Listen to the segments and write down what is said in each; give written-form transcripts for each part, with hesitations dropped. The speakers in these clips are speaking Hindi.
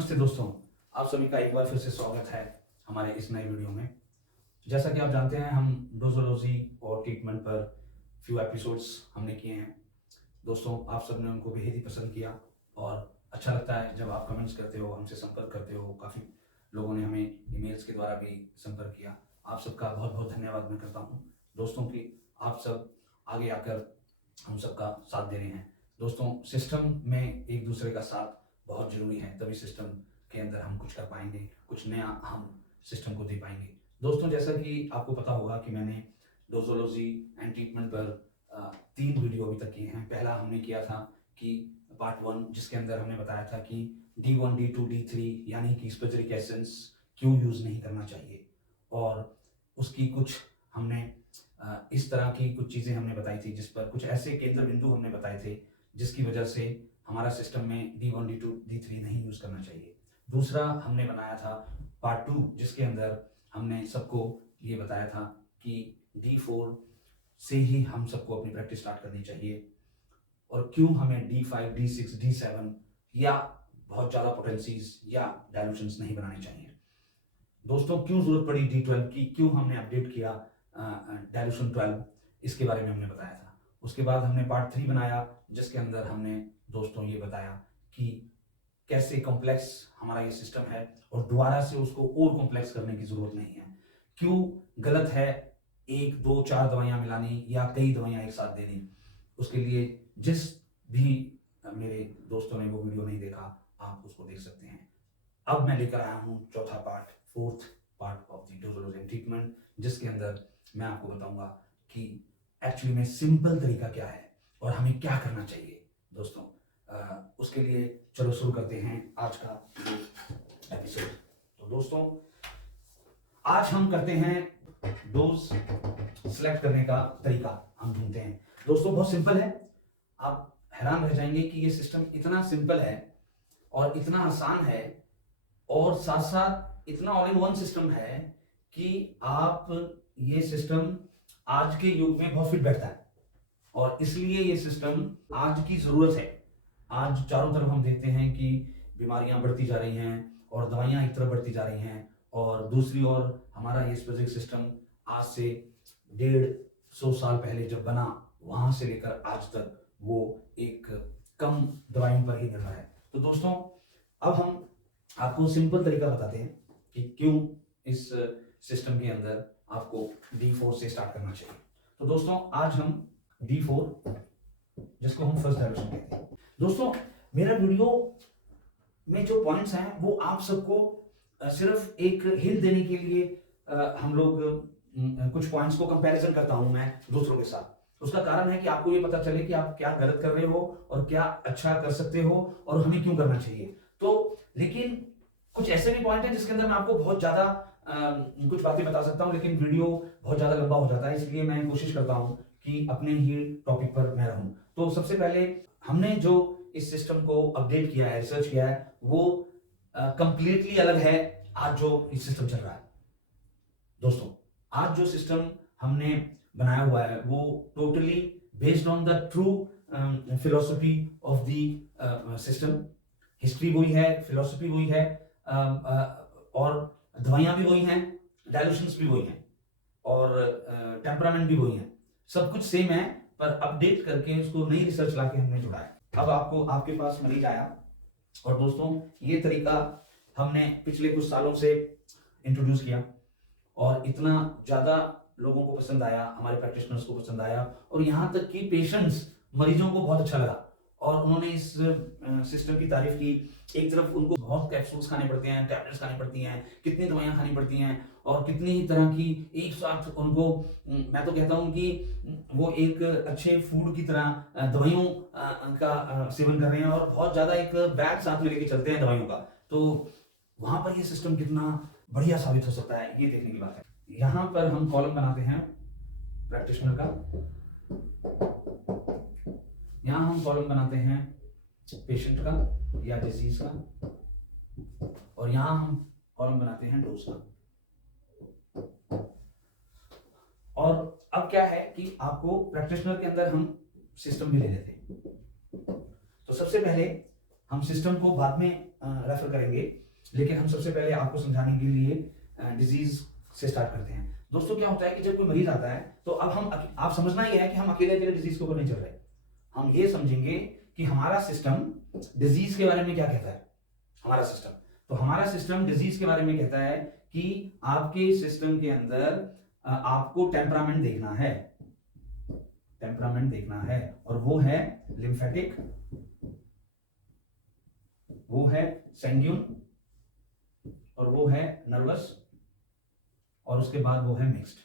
नमस्ते दोस्तों, आप सभी का एक बार फिर से स्वागत है हमारे इस नए वीडियो में। जैसा कि आप जानते हैं, हम डोजोलॉजी और ट्रीटमेंट पर फ्यू एपिसोड्स हमने किए हैं। दोस्तों, आप सब ने उनको बेहद ही पसंद किया और अच्छा लगता है जब आप कमेंट्स करते हो, हमसे संपर्क करते हो। काफ़ी लोगों ने हमें ईमेल्स के द्वारा भी संपर्क किया। आप सबका बहुत बहुत धन्यवाद मैं करता हूँ दोस्तों कि आप सब आगे आकर हम सबका साथ दे रहे हैं। दोस्तों, सिस्टम में एक दूसरे का साथ बहुत जरूरी है, तभी सिस्टम के अंदर हम कुछ कर पाएंगे, कुछ नया हम सिस्टम को दे पाएंगे। दोस्तों, जैसा कि आपको पता होगा कि मैंने डोजोलॉजी एंड ट्रीटमेंट पर 3 वीडियो अभी तक किए हैं। पहला हमने किया था कि पार्ट 1, जिसके अंदर हमने बताया था कि D1, D2, D3 यानी कि स्पेसिफिक एसेंस क्यों यूज़ नहीं करना चाहिए, और उसकी कुछ हमने इस तरह की कुछ चीज़ें हमने बताई थी, जिस पर कुछ ऐसे केंद्र बिंदु हमने बताए थे जिसकी वजह से हमारा सिस्टम में D1, D2, D3 नहीं यूज़ करना चाहिए। दूसरा हमने बनाया था पार्ट 2, जिसके अंदर हमने सबको ये बताया था कि D4 से ही हम सबको अपनी प्रैक्टिस स्टार्ट करनी चाहिए, और क्यों हमें D5, D6, D7 या बहुत ज़्यादा पोटेंसीज या डायल्यूशंस नहीं बनाने चाहिए। दोस्तों, क्यों जरूरत पड़ी D12 की, क्यों हमने अपडेट किया डायल्यूशन 12, इसके बारे में हमने बताया था। उसके बाद हमने पार्ट 3 बनाया, जिसके अंदर हमने दोस्तों ये बताया कि कैसे कॉम्प्लेक्स हमारा ये सिस्टम है और दोबारा से उसको और कॉम्प्लेक्स करने की जरूरत नहीं है। क्यों गलत है 1, 2, 4 दवाइयाँ मिलानी या कई दवाइयाँ एक साथ देनी। उसके लिए जिस भी मेरे दोस्तों ने वो वीडियो नहीं देखा, आप उसको देख सकते हैं। अब मैं लेकर आया हूँ चौथा part, 4th part of the dosology treatment, जिसके अंदर मैं आपको बताऊंगा कि एक्चुअली में सिंपल तरीका क्या है और हमें क्या करना चाहिए। दोस्तों, उसके लिए चलो शुरू करते हैं आज का एपिसोड। तो दोस्तों, आज हम करते हैं डोज सिलेक्ट करने का तरीका हम ढूंढते हैं। दोस्तों, बहुत सिंपल है, आप हैरान रह जाएंगे कि ये सिस्टम इतना सिंपल है और इतना आसान है और साथ साथ इतना ऑल इन वन सिस्टम है कि आप ये सिस्टम आज के युग में बहुत फिट बैठता है, और इसलिए ये सिस्टम आज की जरूरत है। आज चारों तरफ हम देखते हैं कि बीमारियां बढ़ती जा रही हैं और दवाइयां एक तरफ बढ़ती जा रही हैं, और दूसरी ओर हमारा ये स्पेसिफिक सिस्टम आज से 150 साल पहले जब बना, वहां से लेकर आज तक वो एक कम दवाइयों पर ही निर्भर है। तो दोस्तों, अब हम आपको सिंपल तरीका बताते हैं कि क्यों इस सिस्टम के अंदर आपको D4 से स्टार्ट करना चाहिए। तो दोस्तों, आज हम D4, जिसको हम फर्स्ट डायरेक्शन कहते हैं। दोस्तों, मेरा वीडियो में जो पॉइंट्स हैं वो आप सबको सिर्फ एक हिंट देने के लिए हम लोग कुछ पॉइंट्स को कंपैरिजन करता हूं मैं दूसरों के साथ। उसका कारण है कि आपको ये पता चले कि आप क्या गलत कर रहे हो और क्या अच्छा कर सकते हो और हमें क्यों करना चाहिए। तो लेकिन कुछ ऐसे भी पॉइंट हैं जिसके अंदर मैं आपको बहुत ज्यादा कुछ बातें बता सकता हूं, लेकिन वीडियो बहुत ज्यादा लंबा हो जाता है, इसलिए मैं कोशिश करता हूं कि अपने ही टॉपिक पर मैं रहूं। तो सबसे पहले हमने जो इस सिस्टम को अपडेट किया है, रिसर्च किया है, वो कंप्लीटली अलग है आज जो इस सिस्टम चल रहा है। दोस्तों, आज जो सिस्टम हमने बनाया हुआ है वो totally based on the true philosophy of the system. History वही है, फिलोसफी वही है, और दवाइयां भी वही हैं, डायल्यूशंस भी वही हैं, और टेम्परामेंट भी वही है। सब कुछ सेम है, पर अपडेट करके उसको नई रिसर्च लाके हमने जोड़ा है। अब आपको आपके पास मरीज आया, और दोस्तों ये तरीका हमने पिछले कुछ सालों से इंट्रोड्यूस किया और इतना ज्यादा लोगों को पसंद आया, हमारे प्रैक्टिशनर्स को पसंद आया, और यहाँ तक कि पेशेंट्स, मरीजों को बहुत अच्छा लगा और उन्होंने इस सिस्टम की तारीफ की। एक तरफ उनको बहुत कैप्सूल्स खाने पड़ते हैं, टैबलेट्स खानी पड़ती हैं, कितनी दवाइयां खानी पड़ती हैं, और कितनी ही तरह की एक साथ उनको, मैं तो कहता हूं कि वो एक अच्छे फूड की तरह दवाइयों का सेवन कर रहे हैं और बहुत ज्यादा एक बैग साथ में लेके चलते हैं दवाइयों का। तो वहां पर ये सिस्टम कितना बढ़िया साबित हो सकता है, ये देखने की बात है। यहाँ पर हम कॉलम बनाते हैं प्रैक्टिशनर का, यहाँ हम कॉलम बनाते हैं पेशेंट का या डिजीज का, और यहाँ हम कॉलम बनाते हैं डोज का। और अब क्या है कि आपको प्रैक्टिशनर के अंदर हम सिस्टम भी ले लेते हैं। तो सबसे पहले हम सिस्टम को बाद में रेफर करेंगे, लेकिन हम सबसे पहले आपको समझाने के लिए डिजीज से स्टार्ट करते हैं। दोस्तों क्या होता है कि जब कोई मरीज आता है तो अब हम आप समझना ये है कि हम अकेले अकेले डिजीज के ऊपर नहीं चल रहे, हम ये समझेंगे कि हमारा सिस्टम डिजीज के बारे में क्या कहता है। हमारा सिस्टम, तो हमारा सिस्टम डिजीज के बारे में कहता है कि आपके सिस्टम के अंदर आपको टेम्परामेंट देखना है, टेम्परामेंट देखना है, और वो है लिम्फेटिक, वो है सैंग्यून, और वो है नर्वस, और उसके बाद वो है मिक्स्ड।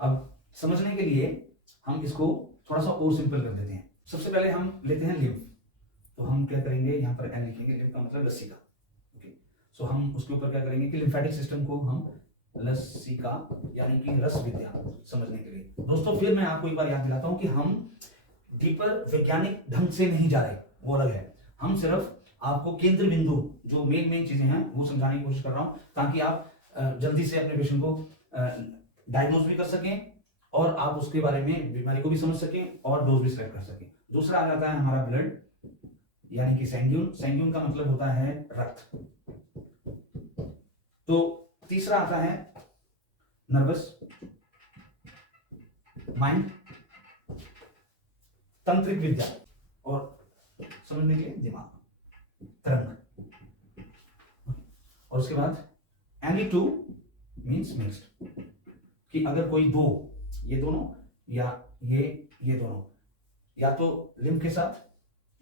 अब समझने के लिए हम इसको थोड़ा सा और सिंपल कर देते हैं। सबसे पहले हम लेते हैं लिम्फ, तो हम क्या करेंगे, यहां पर एन लिखेंगे, लिम्फ का मतलब लसीका। ओके, सो हम उसके ऊपर क्या करेंगे कि लिम्फेटिक सिस्टम को हम लसीका यानी कि रस विद्या समझने के लिए। दोस्तों फिर मैं आपको एक बार याद दिलाता हूं कि हम डीपर वैज्ञानिक ढंग से नहीं जा रहे, वो अलग है। हम सिर्फ आपको केंद्र बिंदु जो मेन चीजें हैं वो समझाने की कोशिश कर रहा हूं, ताकि आप जल्दी से अपने पेशेंट को डायग्नोज भी कर सकें और आप उसके बारे में बीमारी को भी समझ सकें और डोज भी सिलेक्ट कर सकें। दूसरा आ जाता है हमारा ब्लड यानी कि सैंग्यून, सैंग्यून का मतलब होता है रक्त। तो तीसरा आता है नर्वस, माइंड, तंत्रिक विद्या, और समझने के लिए दिमाग, तरंग, और उसके बाद एनी टू मीन्स मिक्स्ड, कि अगर कोई दो, ये दोनों या ये दोनों, या तो लिम्फ के साथ,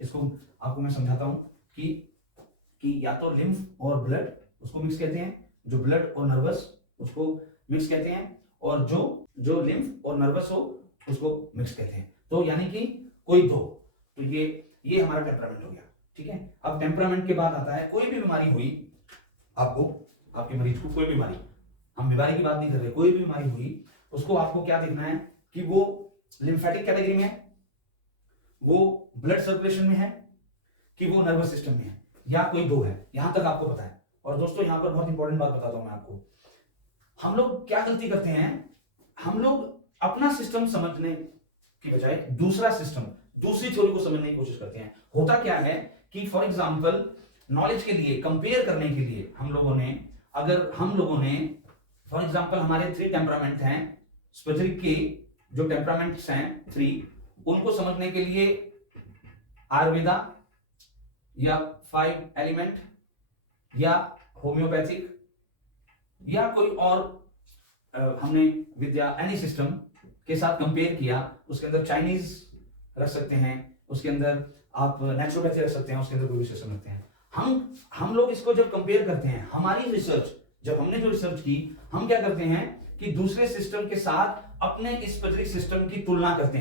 इसको आपको मैं समझाता हूं कि या तो लिम्फ और ब्लड उसको मिक्स कहते हैं, जो ब्लड और नर्वस उसको मिक्स कहते हैं, और जो लिम्फ और नर्वस हो उसको मिक्स कहते हैं। तो यानी कि कोई दो, तो ये हमारा टेम्परामेंट हो गया। ठीक है, अब टेम्परामेंट के बाद आता है कोई भी बीमारी हुई आपको, आपके मरीज को कोई बीमारी, हम बीमारी की बात नहीं कर रहे, कोई भी बीमारी हुई उसको आपको क्या देखना है कि वो लिम्फेटिक कैटेगरी में है, वो ब्लड सर्कुलेशन में है, कि वो नर्वस सिस्टम में है, या कोई दो है। यहां तक आपको पता है। और दोस्तों यहां पर बहुत इंपॉर्टेंट बात बताता हूं मैं आपको, हम लोग क्या गलती करते हैं, हम लोग अपना सिस्टम समझने की बजाय दूसरा सिस्टम, दूसरी थ्योरी को समझने की कोशिश करते हैं। होता क्या है कि फॉर एग्जांपल नॉलेज के लिए, कंपेयर करने के लिए हम लोगों ने फॉर एग्जांपल हमारे 3 टेम्परामेंट हैं, स्पेसिफिक के जो टेम्परामेंट्स हैं 3, उनको समझने के लिए आयुर्वेदा या 5 एलिमेंट या होम्योपैथिक या कोई और हमने विद्या एनी सिस्टम के साथ कंपेयर किया। उसके अंदर चाइनीज रख सकते हैं, उसके अंदर आप नेचुरोपैथी रख सकते हैं, उसके अंदर कोई भी सिस्टम रखते हैं। हम लोग इसको जब कंपेयर करते हैं, हमारी रिसर्च, जब हमने जो रिसर्च की, हम क्या करते हैं कि दूसरे सिस्टम के साथ अपने इस स्पेसिफिक सिस्टम की तुलना करते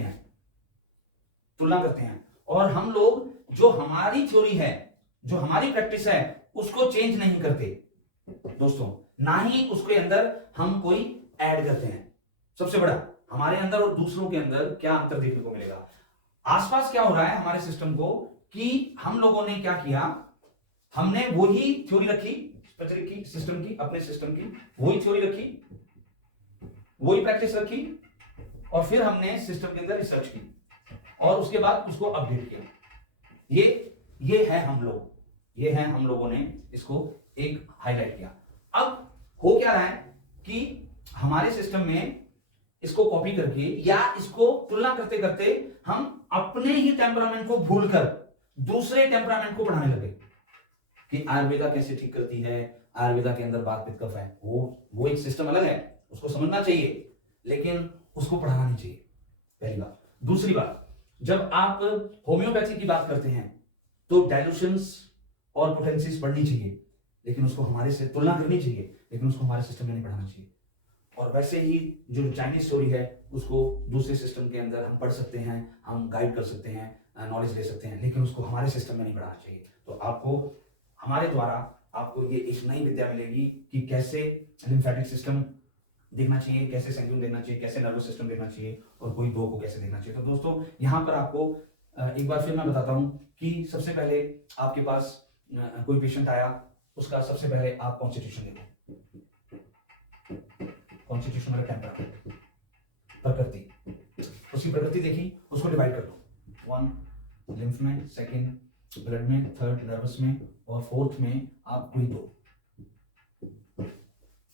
हैं, और हम लोग जो हमारी थ्योरी है, जो हमारी प्रैक्टिस है, उसको चेंज नहीं करते दोस्तों, ना ही उसके अंदर हम कोई ऐड करते हैं। सबसे बड़ा हमारे अंदर और दूसरों के अंदर क्या अंतर देखने को मिलेगा, आसपास क्या हो रहा है हमारे सिस्टम को, कि हम लोगों ने क्या किया, हमने वही थ्योरी रखी स्पेसिफिक की सिस्टम की, अपने सिस्टम की वही थ्योरी रखी, वही प्रैक्टिस रखी, और फिर हमने सिस्टम के अंदर रिसर्च की और उसके बाद उसको अपडेट किया। ये है हम लोगों ने इसको एक हाईलाइट किया। अब हो क्या रहा है कि हमारे सिस्टम में इसको कॉपी करके या इसको तुलना करते करते हम अपने ही टेम्परामेंट को भूलकर दूसरे टेम्परामेंट को पढ़ाने लगे, कि आयुर्वेदा कैसे ठीक करती है, आयुर्वेदा के अंदर वात पित्त कफ है, वो एक सिस्टम अलग है, उसको समझना चाहिए, लेकिन उसको पढ़ाना नहीं चाहिए, पहली बात। दूसरी बात, जब आप होम्योपैथी की बात करते हैं तो डाइल्यूशंस और पोटेंसीज पढ़नी चाहिए, लेकिन उसको हमारे से तुलना करनी चाहिए, लेकिन उसको हमारे सिस्टम में नहीं पढ़ाना चाहिए। और वैसे ही जो चाइनीज स्टोरी है उसको दूसरे सिस्टम के अंदर हम पढ़ सकते हैं, हम गाइड कर सकते हैं, नॉलेज ले सकते हैं, लेकिन उसको हमारे सिस्टम में नहीं पढ़ाना चाहिए। तो आपको हमारे द्वारा आपको ये एक नई विद्या मिलेगी कि कैसे लिम्फेटिक सिस्टम देखना चाहिए, कैसे सैंग्यून देखना चाहिए, कैसे नर्वस सिस्टम देखना चाहिए, और कोई दो को कैसे देखना चाहिए। तो दोस्तों यहाँ पर आपको एक बार फिर मैं बताता हूँ कि सबसे पहले आपके पास कोई पेशेंट आया, उसका सबसे पहले आप कॉन्स्टिट्यूशन देखो, कॉन्स्टिट्यूशन मतलब टेम्परामेंट, प्रकृति, उसकी प्रकृति देखी, उसको डिवाइड कर दो 1 लिम्फ में, सेकंड ब्लड में, थर्ड नर्वस में और फोर्थ में आप कोई दो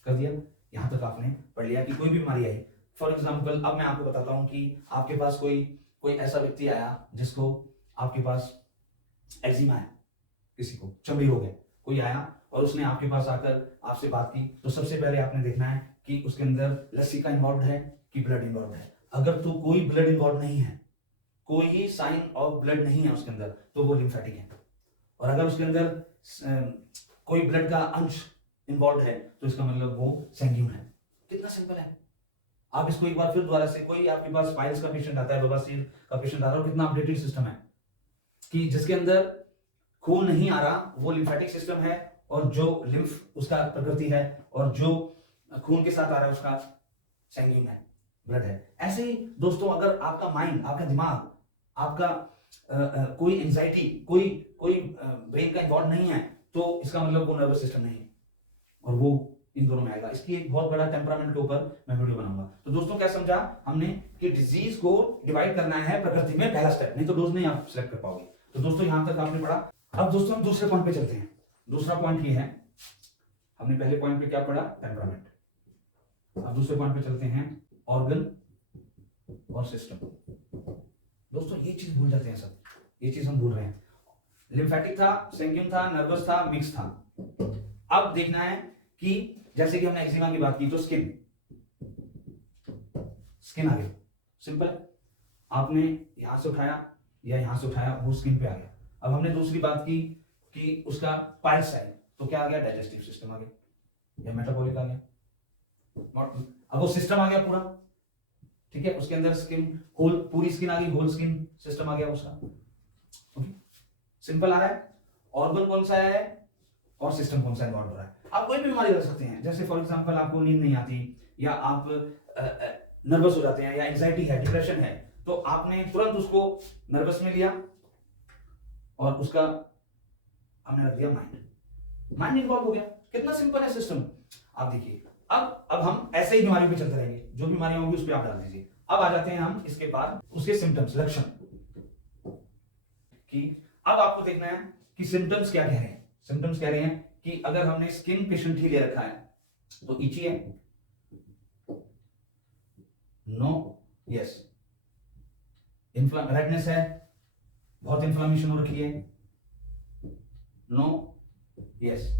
कर दिया। यहां तक आपने पढ़ लिया कि कोई भी बीमारी आई। फॉर एग्जाम्पल अब मैं आपको बताता हूं कि आपके पास कोई ऐसा व्यक्ति आया जिसको आपके पास एक्जिमा है, किसी को चमड़ी रोग है, कोई आया और उसने आपके पास आकर आपसे बात की, तो सबसे पहले आपने देखना है कि उसके अंदर लसिका इन्वॉल्व है कि ब्लड इन्वॉल्व है। अगर तो कोई ब्लड इन्वॉल्व नहीं है, कोई साइन ऑफ ब्लड नहीं है उसके अंदर, तो वो लिम्फेटिक है। और अगर उसके अंदर कोई ब्लड का अंश इन्वॉल्व है तो इसका मतलब वो सैंग्यून है। कितना सिंपल है। आप इसको एक बार फिर दोबारा से, कोई आपके पास पाइल्स का पेशेंट आता है, बवासीर का पेशेंट आ रहा है, और कितना अपडेटेड सिस्टम है कि जिसके अंदर खून नहीं आ रहा वो लिम्फेटिक सिस्टम है, और जो लिम्फ उसका प्रकृति है, और जो खून के साथ आ रहा है उसका सैंग्यून है, ब्लड है। ऐसे ही दोस्तों अगर आपका माइंड, आपका दिमाग, आपका कोई एंजाइटी, कोई ब्रेन का इन्वॉल्व नहीं है, तो इसका मतलब वो नर्वस सिस्टम नहीं है, और वो इन दोनों में आएगा। इसकी एक बहुत बड़ा टेम्परामेंट के ऊपर मैं वीडियो बनाऊंगा। तो दोस्तों क्या समझा हमने कि डिजीज को डिवाइड करना है प्रकृति में, पहला स्टेप, नहीं तो डोज नहीं आप सिलेक्ट कर पाओगे। तो दोस्तों यहां तक आपने पढ़ा। अब दोस्तों हम दूसरे पॉइंट पे चलते हैं। दूसरा पॉइंट ये है, हमने पहले पॉइंट पे क्या पढ़ा, टेम्परामेंट। अब दूसरे पॉइंट पे चलते हैं, ऑर्गन और सिस्टम। दोस्तों ये चीज भूल जाते हैं सब, ये चीज हम भूल रहे हैं। लिम्फेटिक था, सैंग्यून था, नर्वस था, मिक्स था। अब देखना है कि जैसे कि हमने एक्जिमा की बात की, तो स्किन आ गया, सिंपल है। आपने यहां से उठाया या यहां से उठाया, वो स्किन पे आ गया। अब हमने दूसरी बात की कि उसका पाइल्स है, तो क्या आ गया, डाइजेस्टिव सिस्टम आ गया या मेटाबॉलिक आ गया। अब वो सिस्टम आ गया पूरा, ठीक है। उसके अंदर स्किन, होल, पूरी स्किन आ गई, होल स्किन सिस्टम आ गया उसका। ओके, सिंपल आ रहा है। ऑर्गन कौन सा है और सिस्टम कौन सा इन्वॉल्व हो रहा है। आप कोई भी बीमारी कर सकते हैं, जैसे फॉर एग्जांपल आपको नींद नहीं आती, या आप नर्वस हो जाते हैं, या एंजाइटी है, डिप्रेशन है, तो आपने तुरंत उसको नर्वस में लिया और उसका हमने रख दिया माइंड इन्वॉल्व हो गया। कितना सिंपल है सिस्टम। आप देखिए, अब हम ऐसे ही बीमारियों पे चलते रहेंगे, जो बीमारियां होंगी उस पर आप डाल दीजिए। अब आ जाते हैं हम इसके बाद उसके सिम्टम्स, लक्षण, कि अब आपको देखना है कि सिम्टम्स क्या कह रहे हैं। सिम्टम्स कह रहे हैं कि अगर हमने स्किन पेशेंट ही ले रखा है तो इची है, नो, यस। रेडनेस है, बहुत इन्फ्लामेशन हो रखी है, नो, यस।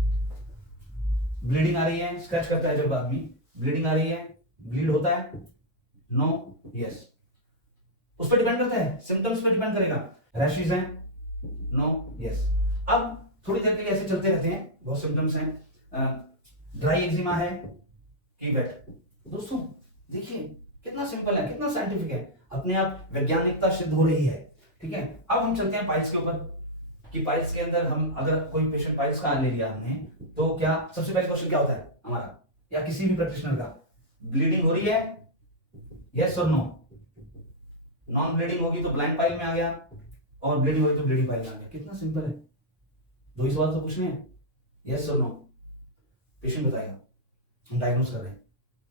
ब्लीडिंग आ रही है, स्क्रैच करता है जब आदमी, ब्लीडिंग आ रही है, ब्लीड होता है, नो, यस। उस पर डिपेंड करता है, सिम्टम्स पे डिपेंड करेगा। रैशेस हैं, नो, यस। अब थोड़ी देर के लिए ऐसे चलते रहते हैं, बहुत सिम्टम्स हैं। ड्राई एक्जिमा है कि वेट। दोस्तों देखिए कितना सिंपल है, कितना साइंटिफिक है, अपने आप वैज्ञानिकता सिद्ध हो रही है, ठीक है। अब हम चलते हैं पाइल्स के ऊपर, कि पाइल्स के अंदर हम अगर कोई पेशेंट पाइल्स का ले लिया हमने, तो क्या सबसे पहले क्वेश्चन क्या होता है हमारा, या किसी भी प्रैक्टिशनर का, ब्लीडिंग हो रही है, यस और नो। नॉन ब्लीडिंग होगी तो ब्लाइंड पाइल में आ गया, और ब्लीडिंग होगी तो ब्लीडिंग पाइल में आ गया। कितना सिंपल है, दो ही सवाल तो पूछने हैं, यस और नो। पेशेंट बताएगा, हम डायग्नोस कर रहे हैं।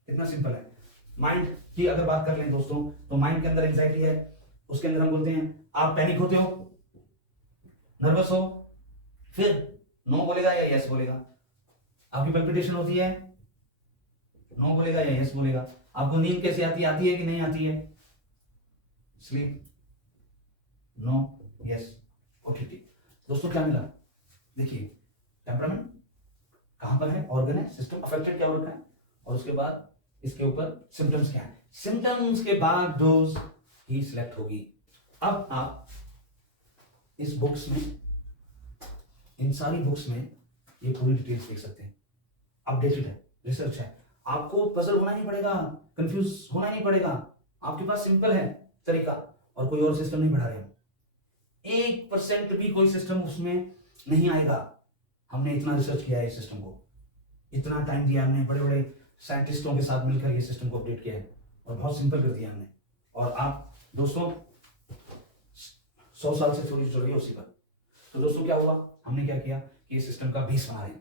कितना सिंपल है। माइंड की अगर बात कर लें दोस्तों, तो माइंड के अंदर एंजाइटी है, उसके अंदर हम बोलते हैं आप पैनिक होते हो, नर्वस हो, फिर नो बोलेगा या यस बोलेगा। आपकी पल्पिटेशन होती है, नो बोलेगा या यस बोलेगा। आपको नींद कैसी आती है कि नहीं आती है, स्लीप, नो, यस। ओके ठीक दोस्तों, क्या मिला, देखिए टेम्परामेंट कहां पर है, ऑर्गन है, सिस्टम अफेक्टेड क्या हो रखा है, और उसके बाद इसके ऊपर सिम्टम्स क्या है। सिम्टम्स के बाद डोज ही सिलेक्ट होगी। अब आप इस बुक्स में, इन सारी बुक्स में ये पूरी डिटेल्स देख सकते हैं, अपडेटेड है, रिसर्च है। आपको पजल होना नहीं पड़ेगा, कंफ्यूज होना नहीं पड़ेगा, आपके पास सिंपल है तरीका, और कोई और सिस्टम नहीं बढ़ा रहे हैं। 1% भी कोई सिस्टम उसमें नहीं आएगा। हमने इतना रिसर्च किया है इस सिस्टम को, इतना टाइम दिया हमने, बड़े बड़े साइंटिस्टों के साथ मिलकर ये सिस्टम को अपडेट किया है, और बहुत सिंपल कर दिया हमने। और आप दोस्तों 100 साल से थोड़ी जुड़ गई उसी पर। तो दोस्तों क्या हुआ, हमने क्या किया कि ये सिस्टम का बेस बना रहे हैं।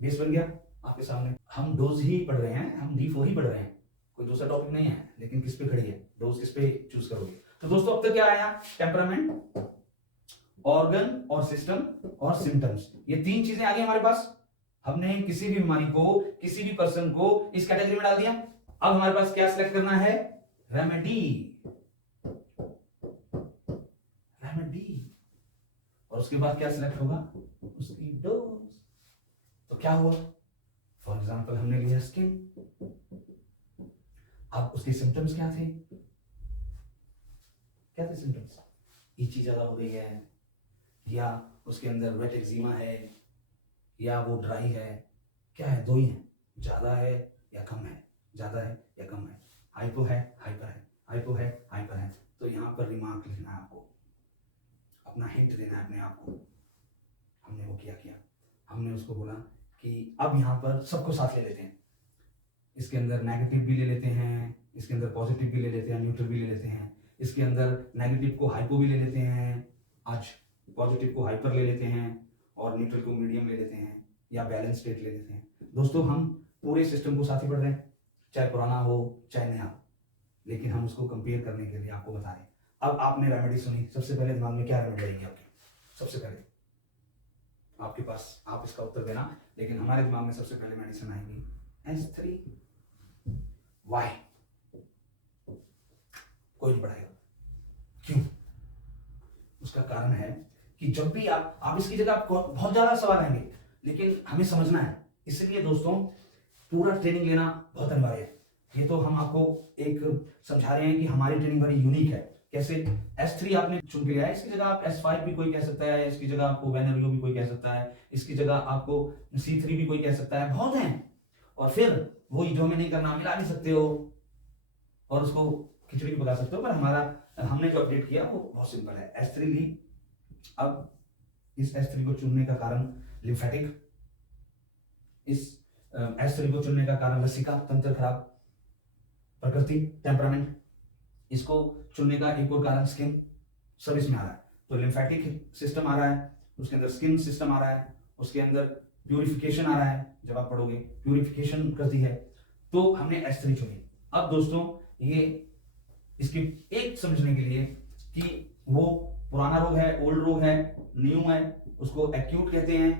बेस बन गया आपके सामने। हम डोज ही पढ़ रहे हैं, हम D4 ही पढ़ रहे हैं, कोई दूसरा टॉपिक नहीं है, लेकिन किस पे खड़ी है डोज, किस पे चूज करोगे। तो दोस्तों अब तक क्या आया, टेम्परामेंट, ऑर्गन और सिस्टम और सिम्टम्स, ये तीन चीजें आ गई हमारे पास। हमने किसी भी बीमारी को, किसी भी पर्सन को इस कैटेगरी में डाल दिया। अब हमारे पास क्या सिलेक्ट करना है? रेमेडी। रेमेडी। और उसके बाद क्या सिलेक्ट होगा? उसकी डोज। तो क्या हुआ? फॉर एग्जाम्पल हमने लिया स्किन, अब उसके सिम्टम्स क्या थे? क्या थे सिम्टम्स? इची ज्यादा हो गई है, या उसके अंदर वेट एक्जिमा है, या वो ड्राई है। क्या है? दो ही है, ज्यादा है या कम है, ज्यादा है या कम है, हाइपो है, हाइपर है, हाइपो है, हाइपर है। तो यहां पर रिमार्क लिखना है आपको, अपना हिंट देना है अपने आप को। हमने वो किया, हमने उसको बोला कि अब यहां पर सबको साथ ले लेते हैं। इसके अंदर नेगेटिव भी ले लेते हैं, इसके अंदर पॉजिटिव भी ले लेते हैं, न्यूट्रल भी ले लेते हैं, इसके अंदर नेगेटिव को हाइपो भी ले लेते हैं, आज पॉजिटिव को हाइपर ले लेते हैं, और न्यूट्रल को मीडियम ले लेते हैं, या बैलेंस स्टेट ले लेते हैं। दोस्तों हम पूरे सिस्टम को साथ ही पढ़ रहे हैं, चाहे पुराना हो चाहे नया हो, लेकिन हम उसको कंपेयर करने के लिए आपको बता रहे हैं। अब आपने रेमेडी सुनी, सबसे पहले दिमाग में क्या रेमेडी आएगी आपके? सबसे पहले आपके पास, आप इसका उत्तर देना, लेकिन हमारे दिमाग में सबसे पहले मेडिसिन आएगी S3। वाई? कोई नहीं पढ़ाएगा। क्यों? उसका कारण है कि जब भी आप इसकी जगह आपको बहुत ज्यादा सवाल आएंगे, लेकिन हमें समझना है। इसलिए दोस्तों पूरा ट्रेनिंग लेना बहुत अनिवार्य है। ये तो हम आपको एक समझा रहे हैं कि हमारी ट्रेनिंग बड़ी यूनिक है। कैसे? S3 आपने चुन के लिया है, इसकी जगह आप S5 भी कोई कह सकता है, इसकी जगह आपको वेनेरियो भी कोई कह सकता है, इसकी जगह आपको C3 भी कोई कह सकता है, बहुत हैं। और फिर वो जो हमें नहीं करना, मिला भी सकते हो और उसको खिचड़ी भी पका सकते हो, पर हमने जो अपडेट किया वो बहुत सिंपल है, S3 ली। अब इस S3 को चुनने का कारण लिम्फेटिक, इस S3 को चुनने का कारण लसिका तंत्र खराब, प्रकृति टेम्परामेंट, इसको चुनने का एक और कारण स्किन, सब इसमें आ रहा है। तो लिम्फेटिक सिस्टम आ रहा है, उसके अंदर स्किन सिस्टम आ रहा है, उसके अंदर प्यूरिफिकेशन आ रहा है, जब आप पढ़ोगे प्यूरिफिकेशन करती है। तो हमने S3 चुनी। अब दोस्तों ये इसकी एक समझने के लिए कि वो पुराना रोग है, ओल्ड रोग है, न्यू है, उसको एक्यूट कहते हैं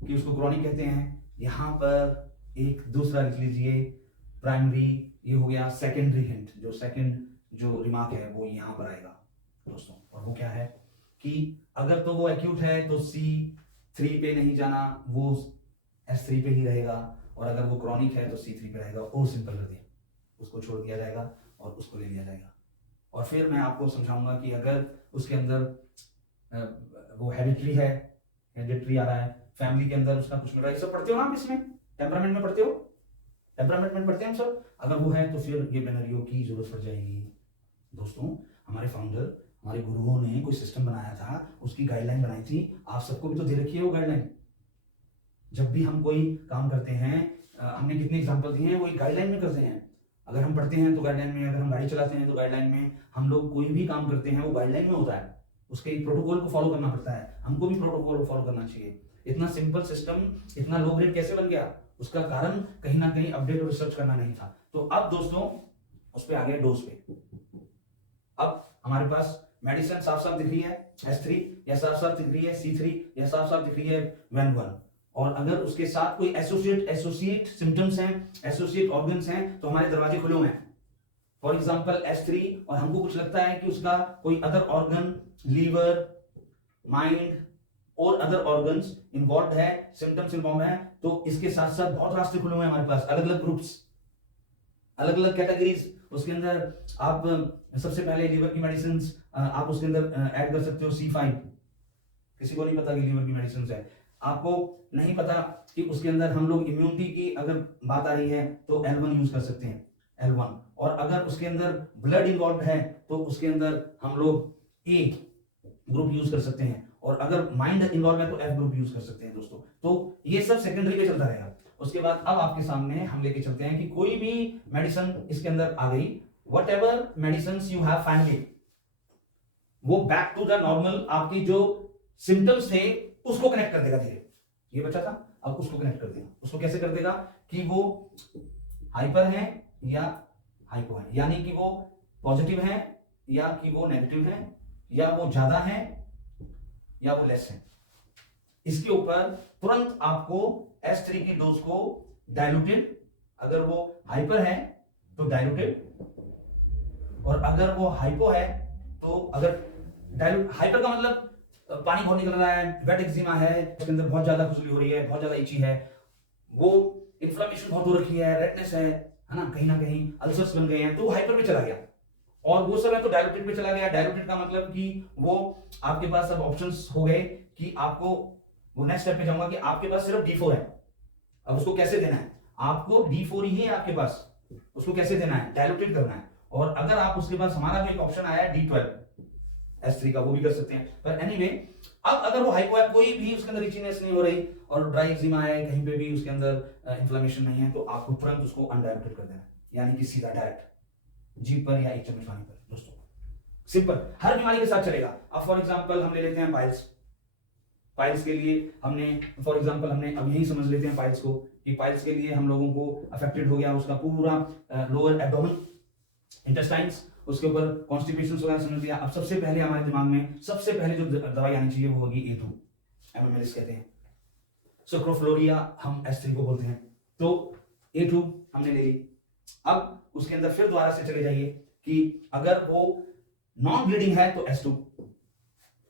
कि उसको क्रॉनिक कहते हैं। यहां पर एक दूसरा लिख लीजिए, प्राइमरी, ये हो गया सेकेंडरी हिंट, जो सेकंड जो रिमार्क है वो यहां पर आएगा दोस्तों। और वो क्या है कि अगर तो वो एक्यूट है तो C3 पे नहीं जाना, वो S3 पे ही रहेगा, और अगर वो क्रॉनिक है तो C3 पे रहेगा। और सिंपल कर दिया, उसको छोड़ दिया जाएगा और उसको ले लिया जाएगा। और फिर मैं आपको समझाऊंगा कि अगर उसके अंदर वो हेरिडिटरी आ रहा है, फैमिली के अंदर उसका कुछ मिल रहा है, ये सब पढ़ते हो ना आप इसमें, टेम्परामेंट में पढ़ते हो, टेम्परामेंट में पढ़ते हैं हम सब। अगर वो है तो फिर ये वेनेरियो की जरूरत पड़ जाएगी। दोस्तों हमारे फाउंडर, हमारे गुरुओं ने कोई सिस्टम बनाया था, उसकी गाइडलाइन बनाई थी, आप सबको भी तो दे रखी है वो गाइडलाइन। जब भी हम कोई काम करते हैं, हमने कितने एग्जांपल दिए हैं, वो एक गाइडलाइन में करते हैं। अगर हम पढ़ते हैं तो गाइडलाइन में, अगर हम गाड़ी चलाते हैं तो गाइडलाइन में, हम लोग कोई भी काम करते हैं वो गाइडलाइन में होता है, उसके एक प्रोटोकॉल को फॉलो करना पड़ता है। हमको भी प्रोटोकॉल को फॉलो करना चाहिए। इतना सिंपल सिस्टम इतना लो ग्रेड कैसे बन गया? उसका कारण कहीं ना कहीं अपडेट और रिसर्च करना नहीं था। तो अब दोस्तों उस पे आ गया डोज पे। अब हमारे पास मेडिसिन साफ साफ दिख रही है S3, या साफ साफ दिख रही है C3, या साफ साफ दिख रही है WEN1। और अगर उसके साथ कोई एसोसिएट सिम्टम्स हैं, एसोसिएट ऑर्गन्स हैं, तो हमारे दरवाजे खुले हुए हैं। फॉर एग्जांपल S3, और हमको कुछ लगता है कि उसका कोई अदर ऑर्गन, लीवर, माइंड और अदर ऑर्गन्स इन्वॉल्व है, सिम्टम्स इन्वॉल्व है, तो इसके साथ साथ बहुत रास्ते खुले हुए हैं हमारे पास, अलग अलग ग्रुप्स, अलग अलग कैटेगरीज। उसके अंदर आप सबसे पहले लीवर की मेडिसिन आप उसके अंदर ऐड कर सकते हो C5। किसी को नहीं पता कि लीवर की मेडिसिन है, आपको नहीं पता कि उसके अंदर हम लोग इम्यूनिटी की अगर बात आ रही है तो L1 यूज कर सकते हैं, L1। और अगर उसके अंदर ब्लड इन्वॉल्व है तो उसके अंदर हम लोग A ग्रुप यूज कर सकते हैं, और अगर माइंड इन्वॉल्व है तो F ग्रुप यूज कर सकते हैं दोस्तों। तो ये सब सेकेंडरी पे चलता रहेगा। उसके बाद अब आपके सामने हम लेके चलते हैं कि कोई भी मेडिसिन इसके अंदर आ गई, what ever medicine you have finally, वो बैक टू द नॉर्मल आपकी जो सिम्टम्स थे उसको कनेक्ट कर देगा धीरे। ये बचा था, अब उसको कनेक्ट कर देगा। उसको कैसे कर देगा कि वो हाइपर है या हाइपो है, यानी कि वो पॉजिटिव है या कि वो नेगेटिव है, या वो ज्यादा है या वो लेस है, इसके ऊपर तुरंत आपको S3 की डोज को डाइल्यूटेड, अगर वो हाइपर है तो डाइल्यूटेड, और अगर वो हाइपो है तो अगर डाइल्यूट, हाइपर का मतलब पानी बहुत निकल रहा है, वेट एक्जिमा है, उसके अंदर बहुत ज्यादा खुजली हो रही है, बहुत ज्यादा इची है, वो इन्फ्लेमेशन बहुत हो रखी है, रेडनेस है ना, कहीं अल्सर्स बन गए हैं, तो हाइपर में चला गया। और वो सब है तो डायलूटेड पे चला गया। डायलूटेड का मतलब कि वो आपके पास अब ऑप्शंस हो गए कि आपको, वो नेक्स्ट स्टेप पे जाऊंगा कि आपके पास सिर्फ D4 है, अब उसको कैसे देना है, आपको D4 ही है आपके पास, उसको कैसे देना है, डायलूटेड करना है। और अगर आप उसके पास, हमारा जो एक ऑप्शन आया है D12 S3 का, वो भी कर सकते हैं। पर एनीवे, अब अगर वो हाइपो है, कोई भी उसके अंदर इचीनेस नहीं हो रही और ड्राई एक्जिमा है, कहीं पे भी उसके अंदर इन्फ्लेमेशन नहीं है, तो आपको तुरंत उसको अनडायलूटेड कर देना है, यानी कि सीधा डायरेक्ट जीभ पर या एक चम्मच पानी पर। दोस्तों सिंपल, हर बीमारी के साथ चलेगा। अब फॉर एग्जांपल हम ले लेते हैं पाइल्स। पाइल्स के लिए हमने, फॉर एग्जांपल हमने अब यही समझ लेते हैं पाइल्स को, कि पाइल्स के लिए हम लोगों को अफेक्टेड हो गया उसका पूरा लोअर एब्डोमेन, इंटेस्टाइन्स, उसके ऊपर कॉन्स्टिपेशन वगैरह समझ लिया। अब सबसे पहले हमारे दिमाग में सबसे पहले जो दवाई आनी चाहिए वो होगी A2, MMLs कहते हैं, सुक्रोफ्लोरिया हम S3 को बोलते हैं। तो A2 हमने ले ली। अब उसके अंदर फिर दोबारा से चले जाइए कि अगर वो नॉन ब्लीडिंग है तो S2,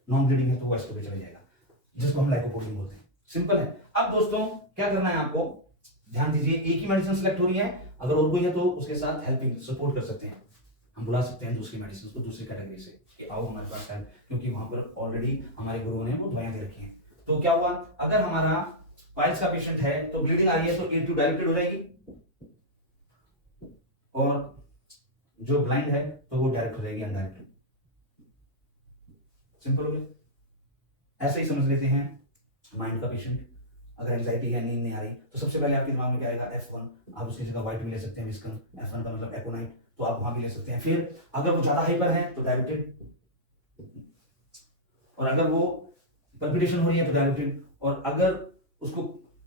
नॉन ब्लीडिंग है तो वो S2 पे चले जाएगा, जिसको हम लाइकोपोडिन बोलते हैं। सिंपल है। अब दोस्तों क्या करना है आपको, ध्यान दीजिए, एक ही मेडिसिन सेलेक्ट हो रही है, अगर और कोई है तो उसके साथ हेल्पिंग सपोर्ट कर सकते हैं, हम बुला सकते हैं दूसरी मेडिसिन को दूसरी कैटेगरी से कि आओ हमारे पास हेल्प, क्योंकि वहां पर ऑलरेडी हमारे गुरुओं ने वो दवाइयां दे रखी हैं। तो क्या हुआ, अगर हमारा पाइल्स का पेशेंट है तो ब्लीडिंग आ रही है तो A2 डायरेक्टेड हो जाएगी, और जो ब्लाइंड है तो वो डायरेक्ट हो जाएगी अनडायरेक्टेड। सिंपल हो गया। ऐसे ही समझ लेते हैं माइंड का पेशेंट, अगर एंजाइटी है, नींद नहीं आ रही, तो सबसे पहले आपके दिमाग में क्या आएगा, F1, आप उसकी जगह वाइट भी ले सकते हैं, विस्कन, F1 का मतलब एकोनाइट, तो आप वहां भी ले सकते हैं। फिर अगर वो ज्यादा हाइपर है तो डायल्यूटेड, और अगर वो पल्पिटेशन हो रही है तो डायल्यूटेड, और अगर उसको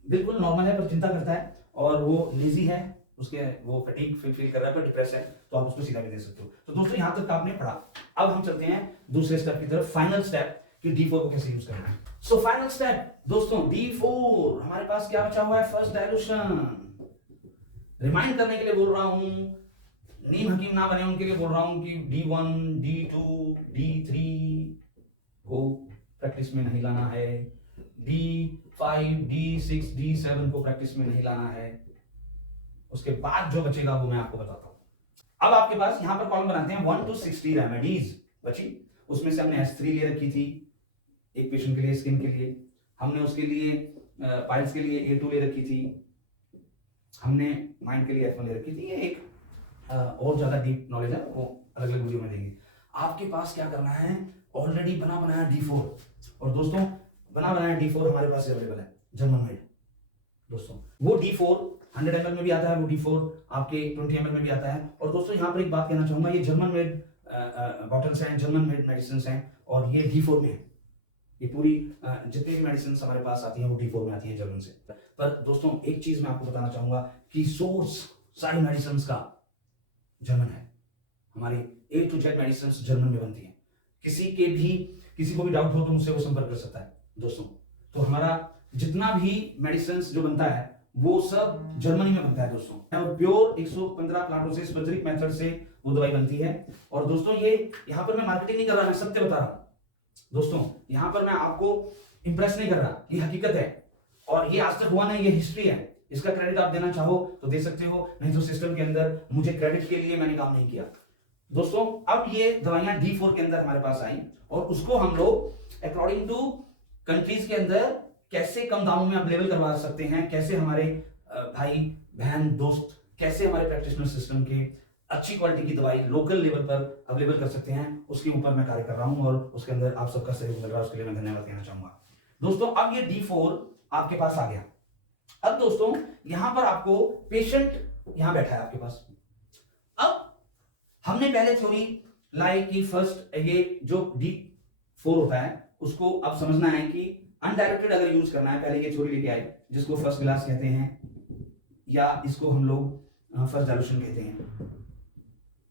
बिल्कुल नॉर्मल है पर चिंता करता है और वो लेजी है, उसके वो फटीग फील कर रहा है पर डिप्रेस है, तो आप उसको सीधा भी दे सकते हो। तो दोस्तों यहां तक आपने पढ़ा। अब हम चलते हैं दूसरे स्टेप की तरफ, फाइनल स्टेप, कि D4 को कैसे यूज करना है। सो फाइनल स्टेप दोस्तों D4, हमारे पास क्या बचा हुआ है, फर्स्ट डायल्यूशन। रिमाइंड करने के लिए बोल रहा हूं, नीम हकीम ना बने उनके लिए बोल रहा हूं कि D1, D2, D3 को प्रैक्टिस में नहीं लाना है, D5, D6, D7 को प्रैक्टिस में नहीं लाना है। उसके बाद जो बचेगा वो मैं आपको बताता हूं। अब आपके पास यहां पर कॉलम बनाते हैं 1 to 60 रेमेडीज बची, उसमें से हमने S3 ले रखी थी एक पेशेंट के लिए, स्किन के लिए, हमने उसके लिए पाइल्स के लिए A2 ले रखी थी, हमने माइंड के लिए F1 ले रखी थी। ये एक और ज्यादा डीप नॉलेज है, वो अलग अलग वीडियो में देंगे। आपके पास क्या करना है, ऑलरेडी बना बनाया D4, और दोस्तों बना बनाया D4 हमारे पास अवेलेबल है, जर्मन मेड। दोस्तों वो D4 100 ml में भी आता है, वो D4 आपके 20 ml में भी आता है। और दोस्तों यहाँ पर एक बात कहना चाहूंगा, ये जर्मन मेड बॉटल्स हैं, जर्मन मेड मेडिसिन हैं, और ये D4 में है। ये पूरी जितनी भी मेडिसिन हमारे पास आती हैं वो D4 में आती हैं जर्मन से। पर दोस्तों एक चीज मैं आपको बताना चाहूंगा कि सोर्स सारी मेडिसिन का जर्मन है, हमारी A to Z medicine German में बनती हैं। किसी को भी डाउट हो तो मुझसे वो संपर्क कर सकता है दोस्तों। तो हमारा जितना भी मेडिसिन जो बनता है वो सब जर्मनी में बनता है दोस्तों, और प्योर 115 प्लांटों से स्पेसिफिक मेथड से वो दवाई बनती है। और दोस्तों ये यहाँ पर मैं मार्केटिंग नहीं कर रहा, मैं सत्य बता रहा हूं दोस्तों, यहां पर मैं आपको इंप्रेस नहीं कर रहा, ये हकीकत है, और ये आज तक हुआ नहीं, ये हिस्ट्री है। इसका क्रेडिट आप देना चाहो तो दे सकते हो, नहीं तो सिस्टम के अंदर मुझे क्रेडिट के लिए मैंने काम नहीं किया दोस्तों। अब ये दवाइयां D4 के अंदर हमारे पास आई, और उसको हम लोग अकॉर्डिंग टू कंट्रीज के अंदर कैसे कम दामों में अवेलेबल करवा सकते हैं, कैसे हमारे भाई बहन दोस्त, कैसे हमारे प्रैक्टिशनर सिस्टम के अच्छी क्वालिटी की दवाई लोकल लेवल पर अवेलेबल कर सकते हैं, उसके ऊपर मैं कार्य कर रहा हूं, और उसके अंदर आप सबका सहयोग मिल रहा है, उसके लिए मैं धन्यवाद कहना चाहूंगा दोस्तों। अब ये D4 आपके पास आ गया। अब दोस्तों यहां पर आपको पेशेंट यहां बैठा है आपके पास। अब हमने पहले थ्योरी लाई कि फर्स्ट ये जो D4 होता है उसको अब समझना है कि अनडायरेक्टेड अगर यूज करना है, पहले ये थ्योरी लेके आए जिसको फर्स्ट ग्लास कहते हैं, या इसको हम लोग फर्स्ट डायल्यूशन कहते हैं।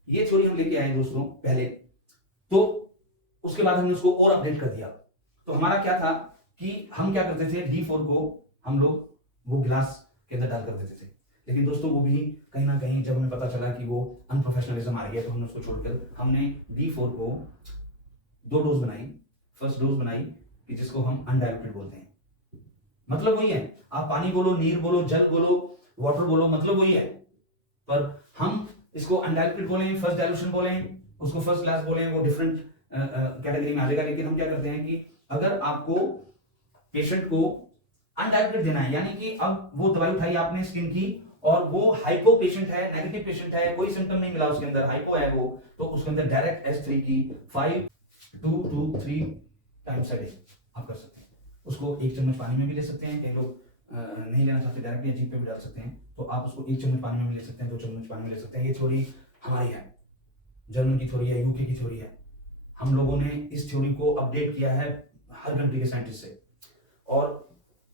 ये थ्योरी हम लेके आए दोस्तों पहले, तो उसके बाद हमने उसको और अपडेट कर दिया। तो हमारा क्या था कि हम क्या करते थे, D4 को हम लोग वो गिलास के अंदर डाल कर देते थे। लेकिन दोस्तों वो भी कहीं ना कहीं जब हमें पता चला कि वो अनप्रोफेशनलिज्म आ गया, तो हमने उसको छोड़कर हमने D4 को 2 डोज बनाई। फर्स्ट डोज बनाई कि जिसको हम अनडाइल्यूटेड बोलते हैं। मतलब वही है, आप पानी बोलो, नीर बोलो, जल बोलो, वाटर बोलो, मतलब वही है, पर हम इसको अनडाइल्यूटेड बोले, फर्स्ट डाइल्यूशन बोले, उसको फर्स्ट क्लास बोले, वो डिफरेंट कैटेगरी में आ जाएगा। लेकिन हम क्या करते हैं कि अगर आपको पेशेंट को अनडाइल्यूटेड देना है, यानी कि अब वो दवाई उठाई आपने स्किन की और वो हाइपो पेशेंट है, नेगेटिव पेशेंट है, कोई सिम्टम नहीं मिला उसके अंदर, हाइपो है वो, तो उसके अंदर डायरेक्ट S3 की 5 to 3 टाइम्स अ डे आप कर सकते हैं। उसको 1 चम्मच पानी में भी ले सकते हैं, कई लोग नहीं लेना चाहते, डायरेक्टली जीभ पे भी डाल सकते हैं, तो आप उसको 1 चम्मच पानी में भी ले सकते हैं, 2 चम्मच पानी में ले सकते हैं। ये थ्योरी हमारी है, जर्मन की थ्योरी है, यूके की थ्योरी है। हम लोगों ने इस थ्योरी को अपडेट किया है हर कंट्री के साइंटिस्ट से, और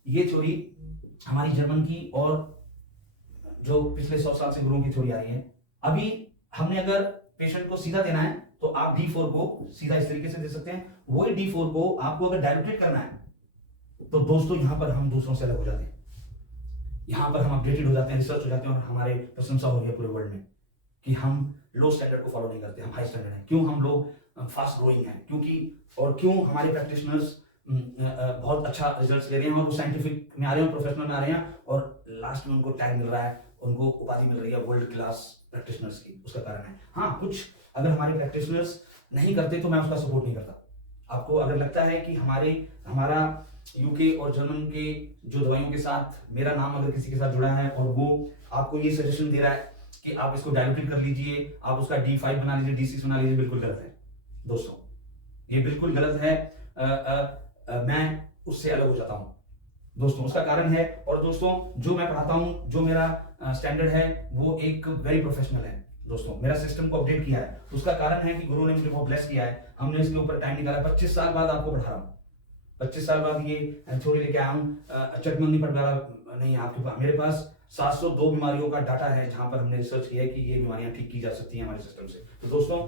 ये थ्योरी हमारी जर्मन की और जो पिछले 100 साल से गुरुओं की थ्योरी आ रही है। अभी हमने अगर पेशेंट को सीधा देना है तो आप D4 को सीधा इस तरीके से दे सकते हैं। वही D4 को आपको अगर डाइल्यूटेड करना है तो दोस्तों यहां पर हम दूसरों से अलग हो जाते हैं, यहां पर हम अपडेटेड हो जाते हैं, रिसर्च हो जाते हैं, और हमारे प्रशंसा हो रही है पूरे वर्ल्ड में कि हम लो स्टैंडर्ड को फॉलो नहीं करते, हम हाई स्टैंडर्ड हैं। क्यों हम लोग फास्ट ग्रोइंग हैं, क्योंकि और क्यों हमारे प्रैक्टिशनर्स बहुत अच्छा रिजल्ट्स ले रहे हैं, और वो साइंटिफिक में आ रहे हैं, प्रोफेशनल में आ रहे हैं, और लास्ट में उनको टैग मिल रहा है, उनको उपाधि मिल रही है वर्ल्ड क्लास प्रैक्टिशनर्स की। उसका कारण है, हाँ, कुछ अगर हमारे प्रैक्टिशनर्स नहीं करते तो मैं उसका सपोर्ट नहीं करता। आपको अगर लगता है कि हमारा यूके और जर्मन के जो दवाइयों के साथ मेरा नाम अगर किसी के साथ जुड़ा है और वो आपको ये सजेशन दे रहा है कि आप इसको डाइल्यूटेड कर लीजिए, आप उसका D5 बना लीजिए, D6 बना लीजिए, बिल्कुल गलत है दोस्तों, ये बिल्कुल गलत है। मैं उससे अलग हो जाता हूं दोस्तों, उसका कारण है, और दोस्तों जो मैं पढ़ाता हूं, जो मेरा स्टैंडर्ड है, वो एक वेरी प्रोफेशनल है दोस्तों। मेरा सिस्टम को अपडेट किया है, उसका कारण है कि गुरु ने मुझे बहुत ब्लेस किया है, हमने इसके ऊपर टाइम निकाला। 25 साल बाद आपको पढ़ा रहा हूं, 25 साल बाद ये थ्योरी लेके आया हूं। चटमंगनी पटवाला नहीं है आपके पास, मेरे पास 702 बीमारियों का डाटा है जहां पर हमने रिसर्च किया है कि ये बीमारियां ठीक की जा सकती हैं हमारे सिस्टम से। तो दोस्तों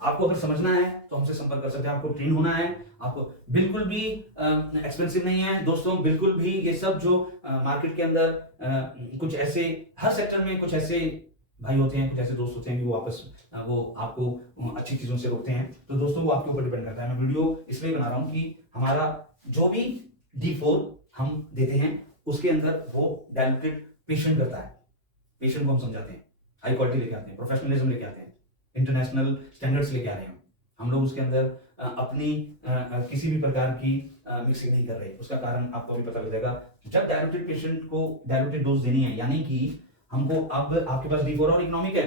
आपको अगर समझना है तो हमसे संपर्क कर सकते हैं, आपको ट्रेन होना है, आपको बिल्कुल भी एक्सपेंसिव नहीं है दोस्तों, बिल्कुल भी। ये सब जो मार्केट के अंदर कुछ ऐसे हर सेक्टर में कुछ ऐसे भाई होते हैं, कुछ ऐसे दोस्त होते हैं कि वो आपको अच्छी चीजों से रोकते हैं, तो दोस्तों वो आपके ऊपर डिपेंड करता है। मैं वीडियो इसलिए बना रहा हूं कि हमारा जो भी D4 हम देते हैं उसके अंदर वो डाइल्यूटेड पेशेंट करता है, पेशेंट को हम समझाते हैं, हाई क्वालिटी लेके आते हैं, प्रोफेशनलिज्म लेके आते हैं, इंटरनेशनल स्टैंडर्ड्स लेके आ रहे हैं हम लोग उसके अंदर अपनी किसी भी प्रकार की मिक्सिंग नहीं कर रहे। उसका कारण आपको भी पता लग जाएगा जब डाइल्यूटेड पेशेंट को डाइल्यूटेड डोज देनी है, यानी कि हमको अब आपके पास D4 और इकोनॉमिक है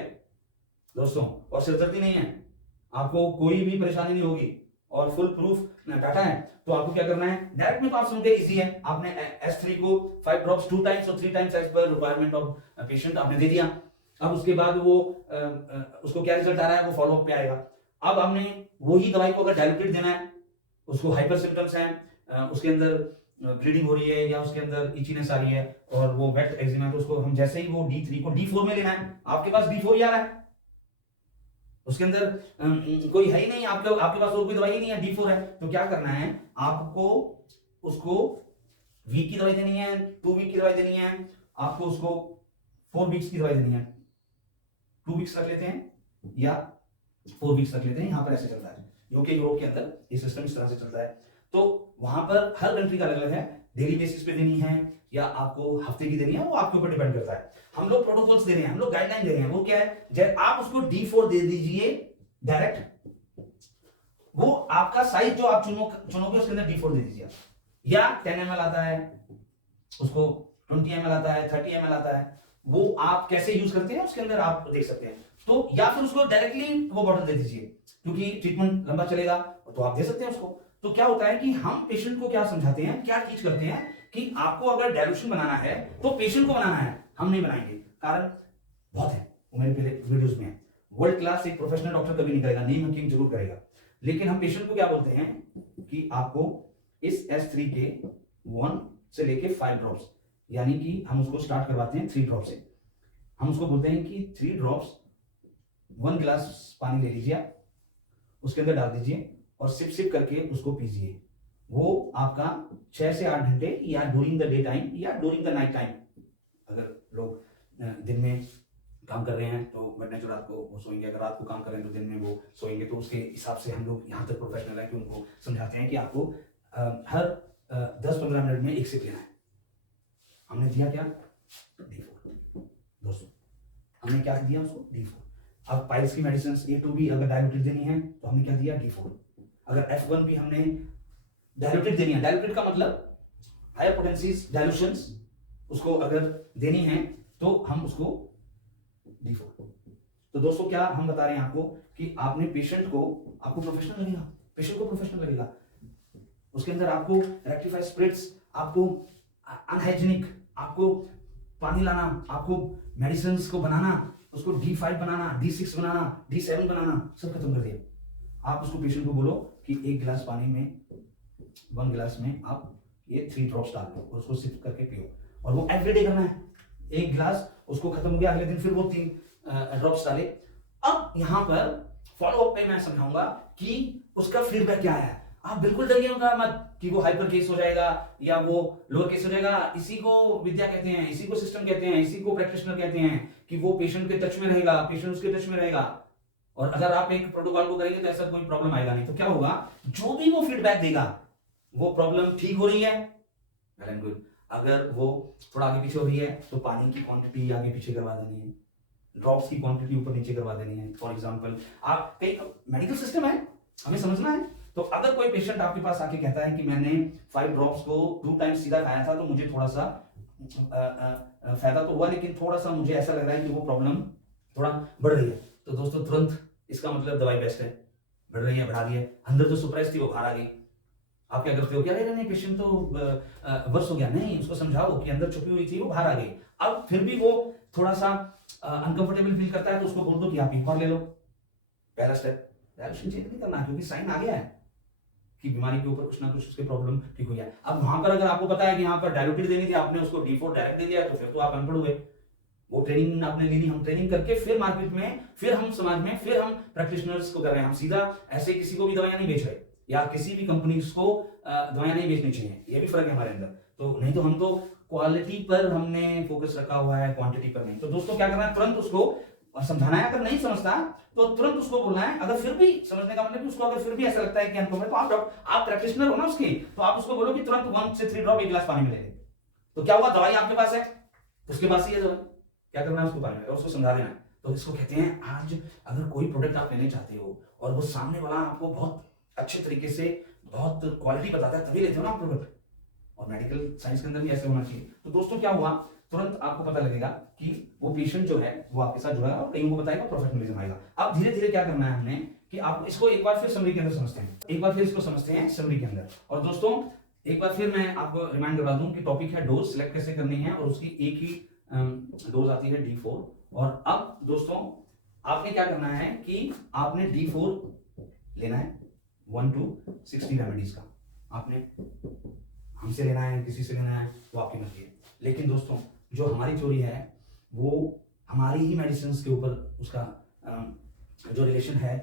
दोस्तों, और सिरदर्दी नहीं है, आपको कोई भी परेशानी नहीं होगी, और फुल प्रूफ डाटा है, तो आपको क्या करना है, डायरेक्ट में तो आप समझे इजी है, आपने S3 को 5 ड्रॉप्स 2 टाइम्स और 3 times as per requirement of patient आपने दे दिया। अब उसके बाद वो उसको क्या रिजल्ट आ रहा है वो फॉलोअप पे आएगा। अब हमने वही दवाई को अगर डाइल्यूटेड देना है, उसको हाइपर सिम्टम्स हैं, उसके अंदर ब्लीडिंग हो रही है या उसके अंदर इचीनेस आ रही है और वो वेट एक्जिमा है, तो उसको हम जैसे ही वो D3 को D4 में लेना है, आपके पास D4 ही आ रहा है, उसके अंदर कोई है ही नहीं, आपके पास और कोई दवाई ही नहीं है, D4 है, तो क्या करना है, आपको उसको वीक की दवाई देनी है, 2 वीक की दवाई देनी है, आपको उसको 4 वीक्स की दवाई देनी है। 2 वीक्स रख लेते हैं या 4 वीक्स रख लेते हैं, यहां पर ऐसे चलता है, यूके यूरोप के अंदर ये सिस्टम इस तरह से चलता है। तो वहां पर हर कंट्री का अलग अलग है, डेली बेसिस पे देनी है या आपको हफ्ते की देनी है, वो आपके ऊपर डिपेंड करता है। हम लोग प्रोटोकॉल्स दे रहे हैं, हम लोग गाइडलाइन दे रहे हैं, वो क्या है, जब आप उसको D4 दे दीजिए डायरेक्ट, वो आपका साइज जो आप चुनोगे उसके अंदर D4 दे दीजिए, या 10 ml आता है, उसको 20 ml आता है, 30 ml आता है, वो आप कैसे यूज करते हैं उसके अंदर आप देख सकते हैं। तो या फिर उसको डायरेक्टली वो बॉटल दे दीजिए, क्योंकि ट्रीटमेंट लंबा चलेगा तो आप दे सकते हैं उसको। तो क्या होता है कि हम पेशेंट को क्या समझाते हैं, क्या टीच करते हैं कि आपको अगर डाइल्यूशन बनाना है तो पेशेंट को बनाना है, हम नहीं बनाएंगे। कारण बहुत है, वो मेरे पहले वीडियोस में है, वर्ल्ड क्लास एक प्रोफेशनल डॉक्टर कभी नहीं करेगा, नेम हकीम जरूर करेगा, लेकिन हम पेशेंट को क्या बोलते हैं कि आपको इस S3 के 1 से लेके 5 ड्रॉप्स, यानी कि हम उसको स्टार्ट करवाते हैं 3 ड्रॉप से, हम उसको बोलते हैं कि 3 ड्रॉप्स 1 गिलास पानी ले लीजिए, उसके अंदर डाल दीजिए और सिप सिप करके उसको पीजिए। वो आपका 6 से 8 घंटे या ड्यूरिंग द डे टाइम या ड्यूरिंग द नाइट टाइम, अगर लोग दिन में काम कर रहे हैं तो मिडनाइट रात को वो सोएंगे, अगर रात को काम कर रहे हैं तो दिन में वो सोएंगे। तो उसके हिसाब से हम लोग यहाँ तक प्रोफेशनल है कि उनको समझाते हैं कि आपको हर 10-15 मिनट में एक सिप लेना है। हमने दिया क्या? D4 दोस्तों, हमने क्या दिया उसको? D4। अब पाइल्स की मेडिसिन A2B अगर डायल्यूटेड देनी है तो हमने क्या दिया? D4। अगर F1 भी हमने डायल्यूटेड देनी है, डायल्यूटेड का मतलब हायर पोटेंसीज डायल्यूशंस, उसको अगर देनी है तो हम उसको D4। तो दोस्तों क्या हम बता रहे हैं आपको कि आपने पेशेंट को, आपको प्रोफेशनल लगेगा, पेशेंट को प्रोफेशनल लगेगा, उसके अंदर आपको रेक्टिफाई स्प्रिट्स, आपको अनहाइजीनिक, आपको पानी लाना, आपको मेडिसिन को बनाना, उसको D5 बनाना, D6 बनाना, D7 बनाना, सब खत्म कर दिया। आप उसको पेशेंट को बोलो कि एक गिलास पानी में, 1 गिलास में आप ये 3 ड्रॉप्स डाल दो और उसको सिप करके पियो, और वो एवरीडे करना है। एक गिलास उसको खत्म हो गया, अगले दिन फिर वो 3 ड्रॉप्स डाले। अब यहाँ पर फॉलो अप पे मैं समझाऊंगा कि उसका फीडबैक क्या है। आप बिल्कुल डरिएगा मत कि वो हाइपर केस हो जाएगा या वो लोअर केस हो जाएगा। इसी को विद्या कहते हैं, इसी को सिस्टम कहते हैं, इसी को प्रैक्टिशनर कहते हैं कि वो पेशेंट के टच में रहेगा, पेशेंट उसके टच में रहेगा। और अगर आप एक प्रोटोकॉल को करेंगे तो ऐसा कोई प्रॉब्लम आएगा नहीं। तो क्या होगा, जो भी वो फीडबैक देगा, वो प्रॉब्लम ठीक हो रही है, वेल एंड गुड। अगर वो थोड़ा आगे पीछे हो रही है तो पानी की क्वांटिटी आगे पीछे करवा देनी है, ड्रॉप्स की क्वांटिटी ऊपर नीचे करवा देनी है। फॉर एग्जांपल, आप कई मेडिकल सिस्टम है, हमें समझना है। तो अगर कोई पेशेंट आपके पास आके कहता है कि मैंने 5 ड्रॉप्स को 2 टाइम्स सीधा खाया था तो मुझे थोड़ा सा फायदा तो हुआ, लेकिन थोड़ा सा मुझे ऐसा लग रहा है कि वो प्रॉब्लम थोड़ा बढ़ रही है, तो दोस्तों तुरंत इसका मतलब दवाई बेस्ट है। बढ़ रही है, बढ़ा रही है, अंदर जो सरप्राइज थी वो बाहर आ गई। आप क्या करते हो कि अरे नहीं पेशेंट तो वर्स हो गया, नहीं, उसको समझाओ कि अंदर छुपी हुई थी वो बाहर आ गई। अब फिर भी वो थोड़ा सा अनकंफर्टेबल फील करता है तो उसको बोल दो कि आप एक और ले लो। पहला स्टेप, डायरेक्शन चेंज नहीं करना, क्योंकि साइन आ गया है कि बीमारी के ऊपर कुछ ना कुछ उसके प्रॉब्लम ठीक हो गया। अब वहां पर अगर आपको पता है कि यहाँ पर डायल्यूटेड देनी थी, आपने उसको D4 डायरेक्ट दे दिया, तो फिर तो आप अनपढ़ हुए। वो ट्रेनिंग आपने लेनी, हम ट्रेनिंग करके फिर मार्केट में, फिर हम समाज में, फिर हम प्रैक्टिशनर्स को कर रहे हैं। हम सीधा ऐसे किसी को भी दवाइयां नहीं बेच रहे, या किसी भी कंपनी को दवाइयां नहीं बेचनी चाहिए, ये भी फर्क है हमारे अंदर। तो नहीं तो हम तो क्वालिटी पर हमने फोकस रखा हुआ है, क्वांटिटी पर नहीं। तो दोस्तों क्या करना है, तुरंत उसको समझाना है। अगर नहीं समझता तो तुरंत उसको बोलना है। अगर फिर भी समझने का मतलब, उसको अगर फिर भी ऐसा लगता है कि अनकंफर्टेबल, तो आप प्रैक्टिशनर हो ना उसके, तो आप उसको बोलो कि तुरंत 1 से 3 ड्रॉप एक गिलास पानी में ले ले। तो क्या हुआ, दवाई आपके पास है, उसके पास ही है दवाई, क्या करना है उसको पानी में और उसको समझा देना है। तो इसको कहते हैं, आज अगर कोई प्रोडक्ट आप लेने चाहते हो और वो सामने वाला आपको बहुत अच्छे तरीके से बहुत क्वालिटी बताता है, तभी लेते हो ना आप प्रोडक्ट। और मेडिकल साइंस के अंदर भी ऐसे होना चाहिए। तो दोस्तों क्या हुआ, तुरंत आपको पता लगेगा कि वो पेशेंट जो है वो आपके साथ जुड़ा है और कहीं को बताएगा, प्रोफेशनलिज्म आएगा। अब धीरे धीरे क्या करना है हमने कि आप इसको एक बार फिर समरी के अंदर समझते हैं, एक बार फिर इसको समझते हैं समरी के अंदर। और दोस्तों एक बार फिर मैं आपको रिमाइंड करवा दूं कि टॉपिक है डोज सिलेक्ट कैसे करनी है, और उसकी एक ही डोज आती है D4। और अब दोस्तों आपने क्या करना है कि आपने D4 लेना है 1 to 60 रेमेडीज का। आपने हमसे लेना है, किसी से लेना है, वो आपकी मर्जी है। लेकिन दोस्तों जो हमारी थ्योरी है वो हमारी ही मेडिसिन के ऊपर उसका जो रिलेशन है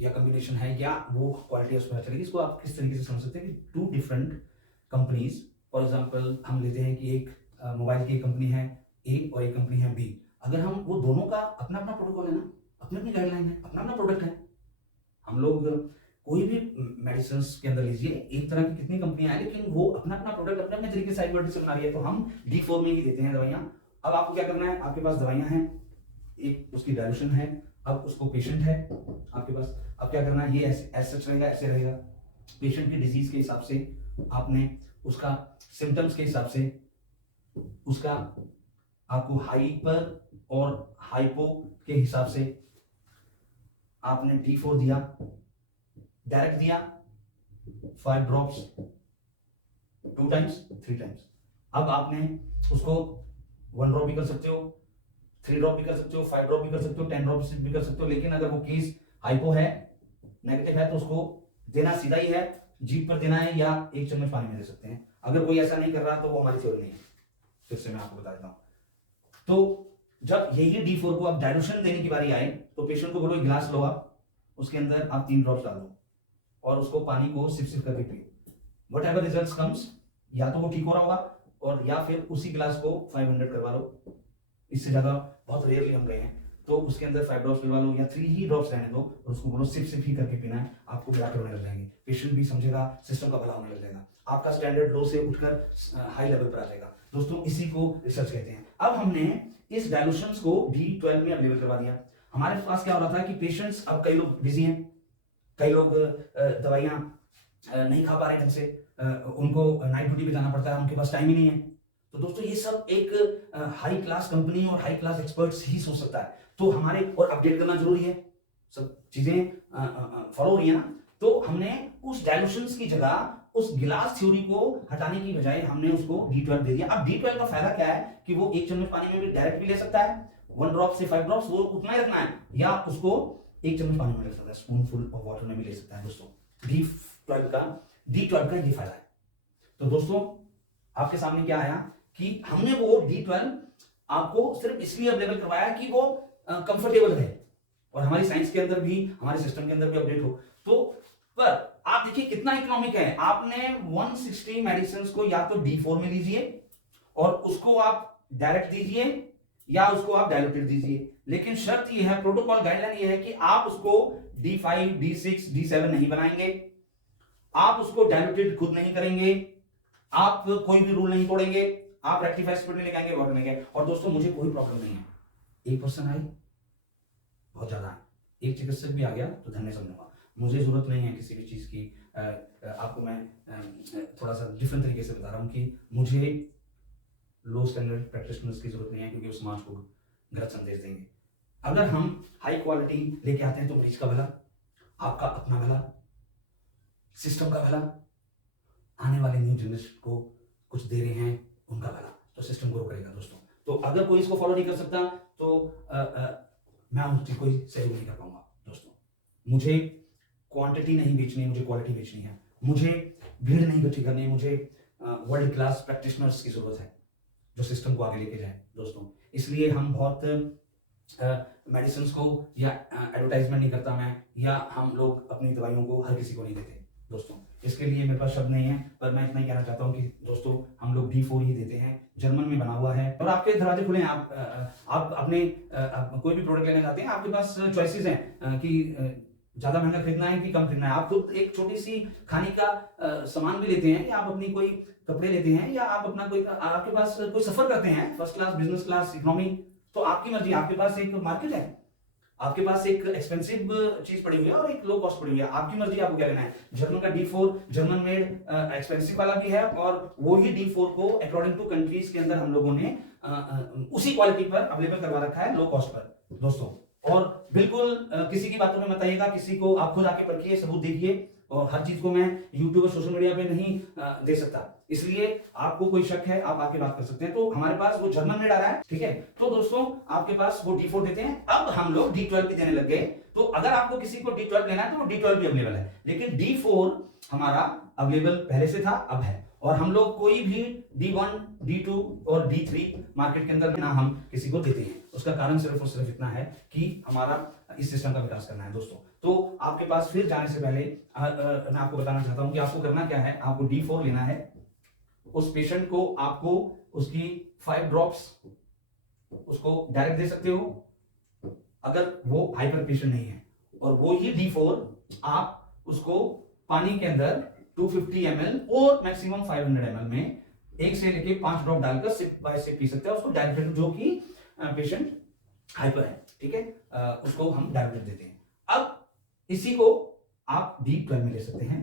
या कॉम्बिनेशन है या वो क्वालिटी उसमें पता चलेगी। इसको आप किस तरीके से समझ सकते हैं कि 2 डिफरेंट कंपनीज, फॉर एग्जांपल हम लेते हैं कि एक मोबाइल की कंपनी है A और एक कंपनी है B। अगर हम वो दोनों का अपना अपना प्रोटोकॉल है ना, अपनी अपनी गाइडलाइन है, अपना अपना प्रोडक्ट है। हम लोग कोई भी मेडिसिन के अंदर लीजिए, एक तरह की कितनी कंपनियां हैं, लेकिन वो अपना अपना प्रोडक्ट अपने अपने तरीके से एडवर्टाइज बना रही है, तो हम D4 में ही देते हैं दवाइयां। अब आपको क्या करना है, आपके पास दवाइयां हैं, एक उसकी डायल्यूशन है, अब उसको पेशेंट है आपके पास। अब क्या करना है, ये ऐसे सच रहेगा, ऐसे रहेगा, पेशेंट की डिजीज के हिसाब से आपने उसका सिम्टम्स के हिसाब से उसका आपको हाइपर और हाइपो के हिसाब से आपने D4 दिया, डायरेक्ट दिया 5 ड्रॉप्स 2 टाइम्स 3 टाइम्स। अब आपने उसको 1 ड्रॉप भी कर सकते हो, 3 ड्रॉप भी कर सकते हो, 5 ड्रॉप भी कर सकते हो, 10 ड्रॉप भी कर सकते हो। लेकिन अगर वो केस हाइपो है, नेगेटिव है, तो उसको देना सीधा ही है, जीभ पर देना है या 1 चम्मच पानी में दे सकते हैं। अगर कोई ऐसा नहीं कर रहा तो वो हमारी थ्योरी नहीं है। फिर से मैं आपको बता देता हूं। तो जब यही D4 को अब डायल्यूशन देने की बारी आए तो पेशेंट को बोलो एक गिलास लो, आप उसके अंदर आप 3 ड्रॉप्स डालो और उसको पानी को सिप सिप करके पियो। वट एवर रिजल्ट कम्स, या तो वो ठीक हो रहा होगा और या फिर उसी गिलास को 500 करवा लो, इससे ज्यादा बहुत रेयरली हम गए हैं, तो उसके अंदर 5 ड्रॉप्स पिलवा लो या 3 ही ड्रॉप्स रहने दो और उसको बोलो सिप सिप ही करके पीना है, आपको ब्लैक होने लग जाएंगे, पेशेंट भी समझेगा, सिस्टम का भला होने लग जाएगा, आपका स्टैंडर्ड लो से उठकर हाई लेवल पर आ जाएगा। दोस्तों इसी को रिसर्च कहते हैं। अब हमने इस डायलूशंस को D12 में अवेलेबल करवा दिया। हमारे पास क्या हो रहा था कि पेशेंट्स, अब कई लोग बिजी हैं, कई लोग दवाइयां नहीं खा पा रहे ढंग से, उनको नाइट ड्यूटी पे जाना पड़ता है, उनके पास टाइम ही नहीं है। तो दोस्तों ये सब एक हाई क्लास कंपनी और हाई क्लास एक्सपर्ट्स ही सोच सकता है। तो हमारे, और अपडेट करना जरूरी है, सब चीजें फॉलो हो रही है ना, तो हमने उस डायलूशंस की जगह उस गिलास थ्योरी को हटाने की बजाय हमने उसको D12 दे दिया। अब D12 का फायदा क्या है कि वो 1 चम्मच पानी में भी डायरेक्ट भी ले सकता है, 1 ड्रॉप से 5 ड्रॉप्स वो उतना ही रखना है, या उसको 1 चम्मच पानी में ले सकता है, स्पूनफुल ऑफ वाटर में भी ले सकता है। दोस्तों D12 का ये फायदा है। तो दोस्तों आपके सामने क्या आया कि हमने वो D12 आपको सिर्फ इसलिए अवेलेबल करवाया कि वो कंफर्टेबल रहे और हमारी साइंस के अंदर भी, हमारे सिस्टम के अंदर भी अपडेट हो। तो पर आप देखिए कितना इकोनॉमिक है, आपने 160 मेडिसिन को या तो D4 में लीजिए और उसको आप डायरेक्ट दीजिए या उसको आप डायल्यूटेड दीजिए, लेकिन शर्त यह है, प्रोटोकॉल गाइडलाइन यह है कि आप उसको D5, D6, D7 नहीं बनाएंगे, आप उसको डायल्यूटेड खुद नहीं करेंगे, आप कोई भी रूल नहीं तोड़ेंगे, आप रेक्टिफायर स्पीड में लेके आएंगे, वाटर लेंगे। और दोस्तों मुझे कोई प्रॉब्लम नहीं है, 1% आई बहुत ज्यादा है, एक चिकित्सक भी आ गया तो धन्य समझूंगा, मुझे जरूरत नहीं है किसी भी चीज की। आपको मैं थोड़ा सा डिफरेंट तरीके से बता रहा हूं कि मुझे लो स्टैंडर्ड प्रैक्टिशनर्स की जरूरत नहीं है, क्योंकि वो समाज को गलत संदेश देंगे। अगर हम हाई क्वालिटी लेके आते हैं तो मरीज का भला, आपका अपना भला, सिस्टम का भला, आने वाले न्यू जनरेशन को कुछ दे रहे हैं उनका भला, तो सिस्टम ग्रो करेगा। दोस्तों तो अगर कोई इसको फॉलो नहीं कर सकता तो मैं उसकी कोई सहयोग नहीं कर पाऊंगा। दोस्तों मुझे क्वांटिटी नहीं बेचनी, मुझे क्वालिटी बेचनी है, मुझे भीड़ नहीं इकट्ठी करनी है, मुझे वर्ल्ड क्लास प्रैक्टिशनर्स की जरूरत है जो सिस्टम को आगे लेके जाए। दोस्तों इसलिए हम बहुत मेडिसिन को या एडवर्टाइजमेंट नहीं करता मैं, या हम लोग अपनी दवाइयों को हर किसी को नहीं देते। दोस्तों इसके लिए मेरे पास शब्द नहीं है, पर मैं इतना ही कहना चाहता हूँ कि दोस्तों हम लोग D4 ही देते हैं, जर्मन में बना हुआ है और आपके दरवाजे खुले हैं। आप अपने कोई भी प्रोडक्ट लेने जाते हैं, आपके पास चॉइसेस हैं कि ज्यादा महंगा खरीदना है कि कम खरीदना है। आप खुद एक छोटी सी खाने का सामान भी लेते हैं, या आप अपनी कोई कपड़े लेते हैं, या आप अपना कोई, आपके पास कोई सफर करते हैं, first class, business class, economy, तो आपकी मर्जी, आपके पास एक मार्केट है, आपके पास एक एक्सपेंसिव चीज पड़ी हुई है और एक लो कॉस्ट पड़ी हुई है, आपकी मर्जी आपको क्या लेना है। जर्मन का D4 जर्मन मेड एक्सपेंसिव वाला भी है, और वो ही D4 को अकॉर्डिंग टू कंट्रीज के अंदर हम लोगों ने उसी क्वालिटी पर अवेलेबल करवा रखा है, लो कॉस्ट पर। दोस्तों और बिल्कुल किसी की बातों में मत आइएगा, किसी को आप खुद आके परखिए, सबूत देखिए, और हर चीज को मैं यूट्यूब और सोशल मीडिया पे नहीं दे सकता, इसलिए आपको कोई शक है आप आके बात कर सकते हैं। तो हमारे पास वो जर्मन मेड आ रहा है, ठीक है। तो दोस्तों आपके पास वो D4 देते हैं, अब हम लोग D12 भी देने लग गए। तो अगर आपको किसी को D12 लेना है तो वो D12 भी अवेलेबल है, लेकिन D4 हमारा अवेलेबल पहले से था, अब है। और हम लोग कोई भी D1, D2 और D3 मार्केट के अंदर ना हम किसी को देते हैं, उसका कारण सिर्फ और सिर्फ इतना है कि हमारा इस सिस्टम का विकास करना है। दोस्तों तो आपके पास फिर जाने से पहले मैं आपको बताना चाहता हूं कि आपको करना क्या है। आपको D4 लेना है, उस पेशेंट को आपको उसकी 5 ड्रॉप्स उसको डायरेक्ट दे सकते हो अगर वो हाइपर पेशेंट नहीं है, और वो ही D4 आप उसको पानी के अंदर 250 ml और मैक्सिमम 500 ml में 1 से लेके 5 ड्रॉप डालकर सिप बाय सिप पी सकते हैं उसको डायरेक्ट, जो कि पेशेंट हाइपर है, ठीक है, उसको हम डायरेक्ट देते हैं। अब इसी को आप D12 में ले सकते हैं।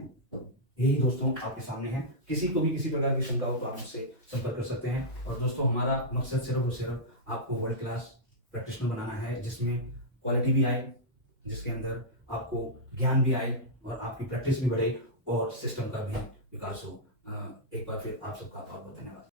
यही दोस्तों आपके सामने है, किसी को भी किसी प्रकार की शंका हो तो आप मुझसे संपर्क कर सकते हैं। और दोस्तों हमारा मकसद सिर्फ और सिर्फ आपको वर्ल्ड क्लास प्रैक्टिशनर बनाना है, जिसमें क्वालिटी भी आए, जिसके अंदर आपको ज्ञान भी आए और आपकी प्रैक्टिस भी बढ़े और सिस्टम का भी विकास हो। एक बार फिर आप सबका बहुत बहुत धन्यवाद।